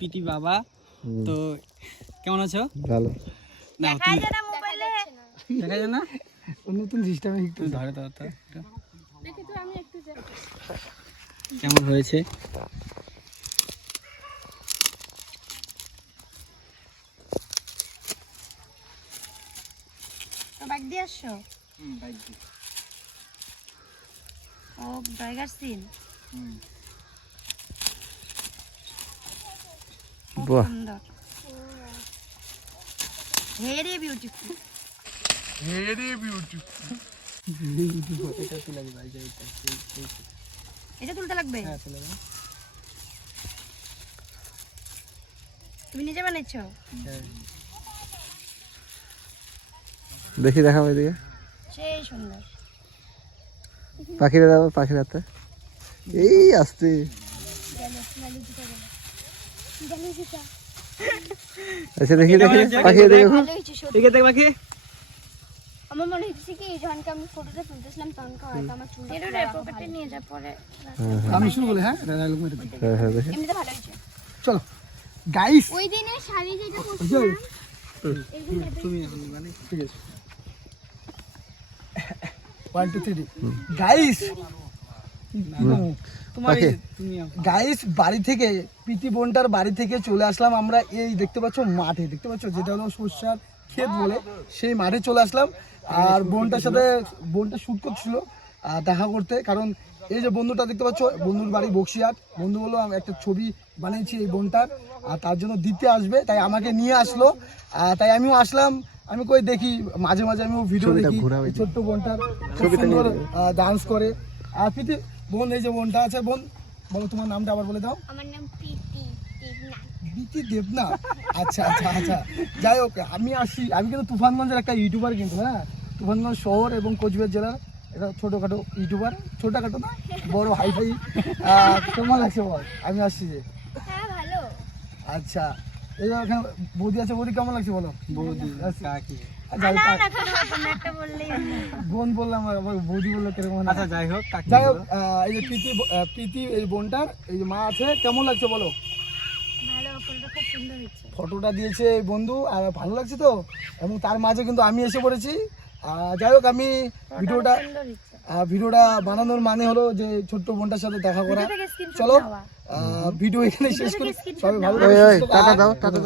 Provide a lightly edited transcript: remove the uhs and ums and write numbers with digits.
PT বাবা। তো কেমন আছো? ভালো। দেখা যায় না মোবাইলে, দেখা যায় না, নতুন সিস্টেমে একটু ধরে দাও তো দেখি তো, আমি একটু কেমন হয়েছে। তো বাইক দিয়ে আসছো? বাইক দিয়ে। ও ড্রাইভার সিন। বাহ, সুন্দর, ভেরি বিউটিফুল। এটা তুলে দিবা, এটা তুলতে লাগবে? হ্যাঁ তুলে দাও। তুমি নিজে বানাইছো? দেখি দেখাবো এদিকে। সেই সুন্দর। পাখিরা দাও, পাখির হাতে এই আসছে। আচ্ছা দেখি দেখি পাখি এদিকে। ভালো হয়েছে সত্যি। ঠিক আছে বাকি আমার মনে হচ্ছে কি যখন আমি ফটোটা তুলতেছিলাম তখন হয়তো আমার চুলটা এর পকেটে নিয়ে যা পরে। আমি শুরু করি। হ্যাঁ হ্যাঁ দেখি। এমনিতে ভালো হয়েছে। চলো গাইস, ওই দিনে শাড়ি যেটা পরছিলাম তুমি মানে ঠিক আছে 1 2 3 গাইস। তোমার তুমি গাইস বাড়ি থেকে পিটি বোনটার বাড়ি থেকে চলে আসলাম আমরা। এই দেখতে পাচ্ছ মাঠে, দেখতে পাচ্ছ যেটা হলো সর্ষার ক্ষেত বলে, সেই মাঠে চলে আসলাম। আর বোনটার সাথে বোনটা শ্যুট করছিল দেখা করতে, কারণ এই যে বন্ধুটা দেখতে পাচ্ছ, বন্ধুর বাড়ি বক্সিয়াট। বন্ধু বললো আমি একটা ছবি বানিয়েছি এই বোনটার, আর তার জন্য দিতে আসবে, তাই আমাকে নিয়ে আসলো। তাই আমিও আসলাম। আমি কই দেখি মাঝে মাঝে আমিও ভিডিও দেখি এই ছোট্ট বোনটার, খুব সুন্দর ডান্স করে। আর পিটি বোন, এই যে বোনটা আছে, বোন বলো তোমার নামটা আবার বলে দাও। আমার নাম প্রীতি দেবনাথ। প্রীতি দেবনাথ। আচ্ছা আচ্ছা আচ্ছা, যাই হোক আমি আসি। আমি কিন্তু তুফানগঞ্জের একটা ইউটিউবার কিন্তু। হ্যাঁ, তুফানগঞ্জ শহর এবং কোচবিহার জেলার এটা ছোটোখাটো ইউটিউবার। ছোটোখাটো না, বড় হাইফাই। কেমন লাগছে বল? আমি আসছি যে। হ্যাঁ ভালো। আচ্ছা, এই যে ওখানে বৌদি আছে, বৌদি কেমন লাগছে বলো? বৌদি কাকি। যাই হোক, না কোনো একটা বললেই বোন বললাম, আবার বৌদি বললো কিরকম। আচ্ছা যাই হোক কাকি। যাই হোক, এই যে প্রীতি এই বোনটার এই যে মা আছে, কেমন লাগছে বলো? ভালো, ফটোটা খুব সুন্দর হয়েছে। ফটোটা দিয়েছে এই বন্ধু, আর ভালো লাগছে তো। এবং তার মাঝে কিন্তু আমি এসে পড়েছি। যাই হোক, আমি সুন্দর হয়েছে। ভিডিওটা বানানোর মানে হলো যে ছোট্ট বোনটার সাথে দেখা করা। চলো ভিডিও এখানে শেষ করি। সবাই ভালো থাকো, সুস্থ থাকো।